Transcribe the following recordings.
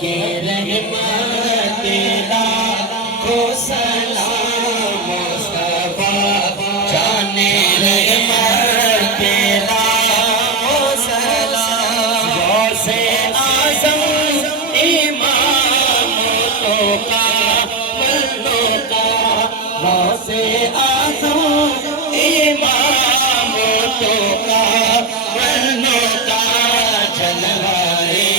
کے رحمت لاکھوں سلام مصطفیٰ جانے رحمت لاکھوں سلام غوث اعظم امام تو کا بندوں کا غوث اعظم امام تو کا بندوں کا جلوائے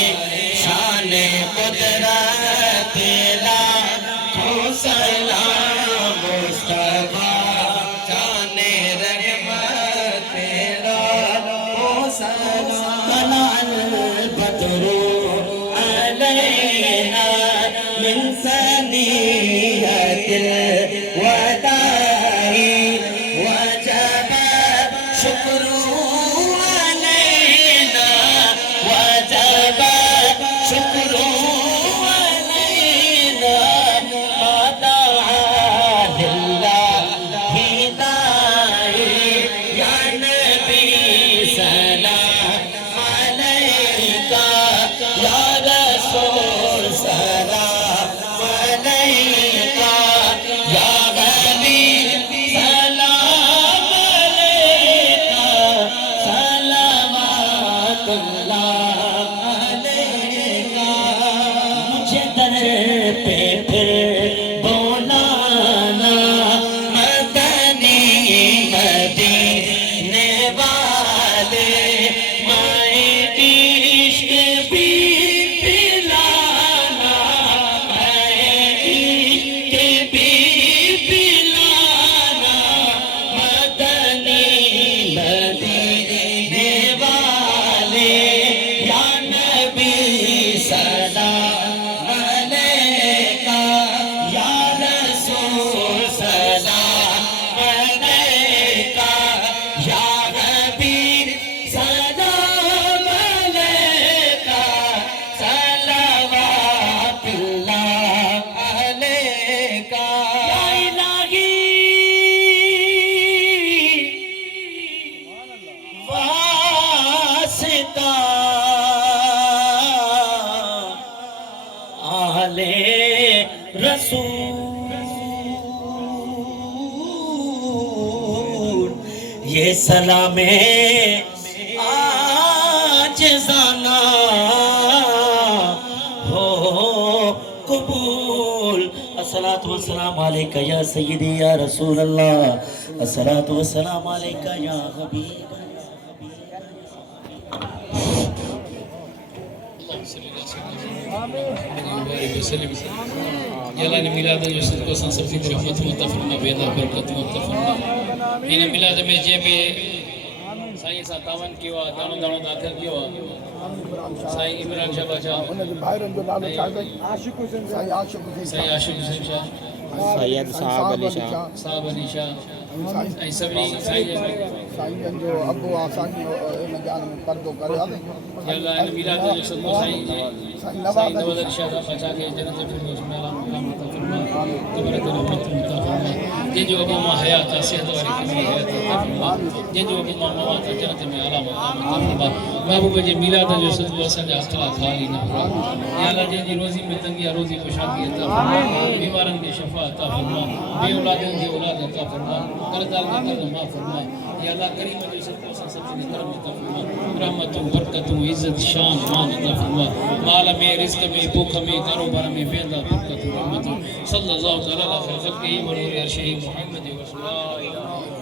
شان قدرت لاکھوں سلام مصطفیٰ جانے رحمت لاکھوں سلام طلع البدر علینا من ثنیۃ الوداع وجب شکر علینا وجب شکر علینا ما دعا للہ داعی یا نبی سلام علیکہ یا رسول سلام علیکہ یا حبیب سلام علیکہ صلوات اللہ علیکہ مجھے در پہ پھر بولانا مدنی مدینے والے مائے عشق بھی پلانا مائے عشق بھی پلانا مدنی مدینے والے یا نبی سلام علیکہ یا رسول سلام علیکہ یا حبیب سلام علیکہ صلوات اللہ علیکہ یا الہی واسطہ آل رسول یہ سلام عاجزانہ ہو قبول الصلاة والسلام علیکہ یا سیدی یا رسول اللہ الصلاة والسلام علیکہ یا حبیب یا اللہ نے میلاد جو صدقہ سان سب کی رحمت عطا فرما بیدا برکت عطا فرما ان میلاد میں جے بھی سائیں سا تاون کیوا دانو دانو داخل کیوا سائیں عمران شاہ بچا ان کے بھائیرن جو نالو چھا گئی عاشق حسین سائیں عاشق حسین سائیں عاشق حسین شاہ سید صاحب علی شاہ صاحب علی شاہ سائیں سبری سائیں جو ابو آسائیں ان جان میں پردو کرے آدھے یا اللہ ان میلاد جو صدقہ سائیں نواز علی شاہ کا بچا کے جنت فردوس میں اللہ مقام عطا فرما تبارک رحمت عطا فرما جن جو ابو ماں حیات صحت والی کسی حیات عطا فرما جن جو ابو ماں موات جنت میں اللہ مقام عطا فرما محبوب جے میلاد جو صدقہ سن اخلا خالی نہ فرما یا اللہ جن جی روزی میں تنگی روزی خوشحالی عطا فرما بیمارن کی شفا عطا فرما بے اولادن کی اولاد عطا فرما قرضدار کا قرض معاف فرما یا اللہ کریم جو صدقہ سن سب سے کرم عطا فرما رحمت برکت عزت شان مان عطا فرما مال میں رزق میں بھوک میں کاروبار میں فیض برکت رحمت صلی اللہ تعالی علیہ خلقہ ونور عرشہ محمد رسول اللہ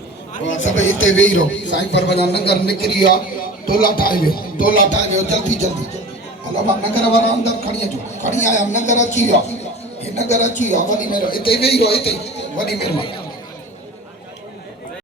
سب ہتے وی رو سائیں پروردگار نگر نکری آ ٹولا ٹھائے جلدی جلدی اللہ نگر والا اندر کھڑی آیا نگر اچھی ویا یہ نگر اچھی ویا وڈی مہربانی ہتے وی رو ہتے وڈی مہربانی